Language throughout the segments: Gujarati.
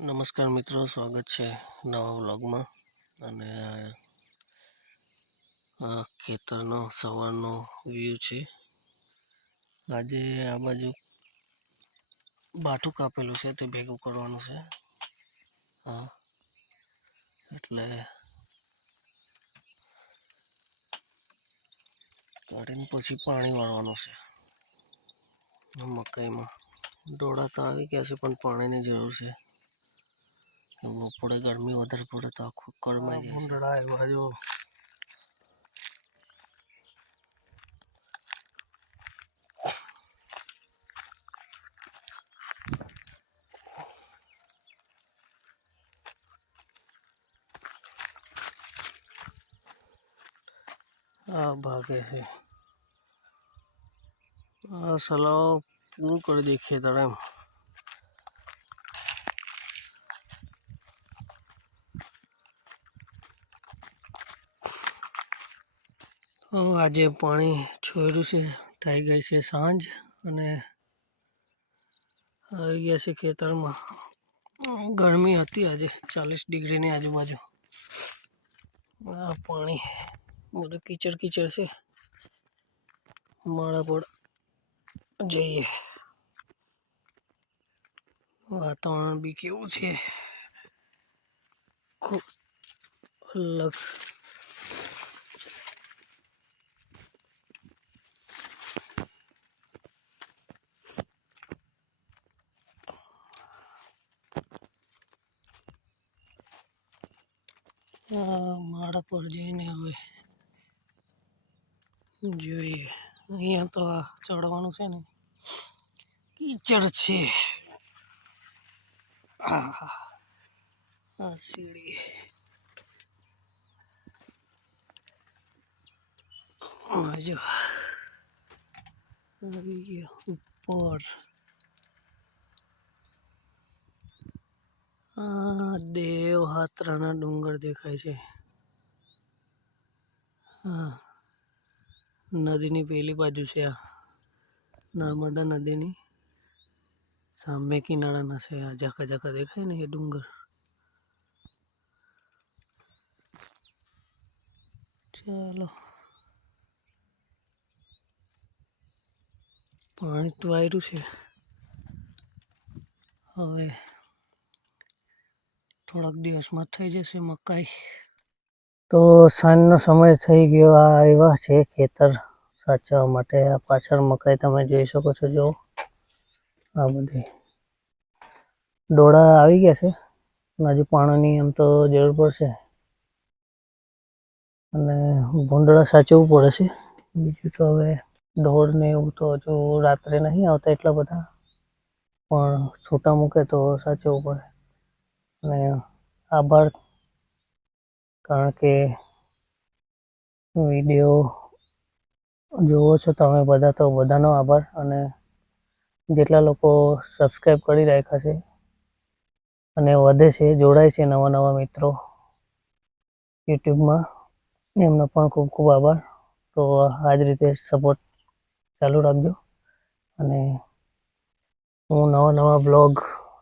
નમસ્કાર મિત્રો, સ્વાગત છે નવા વ્લોગમાં. અને આ ખેતરનો સવારનો વ્યૂ છે. આજે આ બાજુ બાઠું કાપેલું છે તે ભેગું કરવાનું છે. હા, એટલે કાઢીને પછી પાણી વાળવાનું છે મકાઈમાં. ડોળા તો આવી ગયા છે પણ પાણીની જરૂર છે. બપોરે ગરમી વધારે પડે તો આખું કરમાઈ જાય. ભૂંડળા આવ્યા જો. આ ભાગે છે. આ સલાહ પૂરું કરી દે ખેતર એમ. આજે પાણી છોડ્યું છે, થઈ ગઈ છે સાંજ અને આવી ગયા છે ખેતરમાં. ગરમી હતી આજે 40 ડિગ્રીની આજુબાજુ. આ પાણી બધું કીચડ કીચડ છે. માળા પર જઈએ. વાતાવરણ બી કેવું છે, ખૂબ અલગ. માળા પર જઈને હવે જોઈએ. અહીંયા તો આ ચડવાનું છે ને, કીચડ છે. આ સીડી જો આવી ગયા ઉપર. દેવ હાત્રાના ડુંગર દેખાય છે. નદીની પેલી બાજુ છે. આ નર્મદા નદીની સામે કિનારાના છે. આ ઝાકા ઝાકા દેખાય ને એ ડુંગર. ચાલો, પાણી તો આવ્યું છે. હવે થોડાક દિવસમાં થઈ જશે મકાઈ. તો સાંજનો સમય થઈ ગયો. આ આવ્યા છે ખેતર સાચવવા માટે. આ પાછળ મકાઈ તમે જોઈ શકો છો. જો આ બધી ડોળા આવી ગયા છે. હજુ પાણીની એમ તો જરૂર પડશે અને ભૂંડળા સાચવવું પડે છે. બીજું તો હવે ઢોળ ને એવું તો હજુ રાત્રે નહીં આવતા એટલા બધા, પણ છૂટા મૂકે તો સાચવવું પડે. અને આભાર, કારણ કે વિડીયો જોવો છો તમે બધા, તો બધાનો આભાર. અને જેટલા લોકો સબસ્ક્રાઈબ કરી રાખ્યા છે અને વધે છે, જોડાય છે નવા નવા મિત્રો યુટ્યુબમાં, એમનો પણ ખૂબ ખૂબ આભાર. તો આ જ રીતે સપોર્ટ ચાલુ રાખજો અને હું નવા નવા બ્લોગ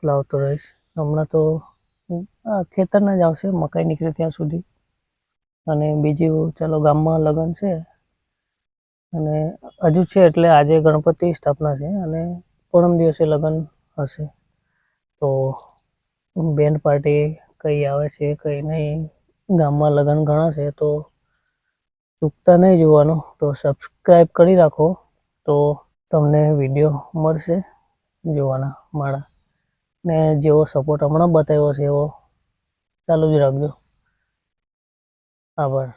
લાવતો રહીશ. હમણાં તો ખેતરના જ આવશે, મકાઈ નીકળે ત્યાં સુધી. અને બીજું, ચાલો, ગામમાં લગ્ન છે અને હજુ છે, એટલે આજે ગણપતિ સ્થાપના છે અને પરમ દિવસે લગ્ન હશે. તો બેન્ડ પાર્ટી કઈ આવે છે કઈ નહીં, ગામમાં લગ્ન ઘણા છે, તો ચૂકતા નહીં જોવાનું. તો સબસ્ક્રાઈબ કરી રાખો તો તમને વિડીયો મળશે જોવાના મારા. ને જેવો સપોર્ટ હમણાં બતાવ્યો છે એવો ચાલુ જ રાખજો. આભાર.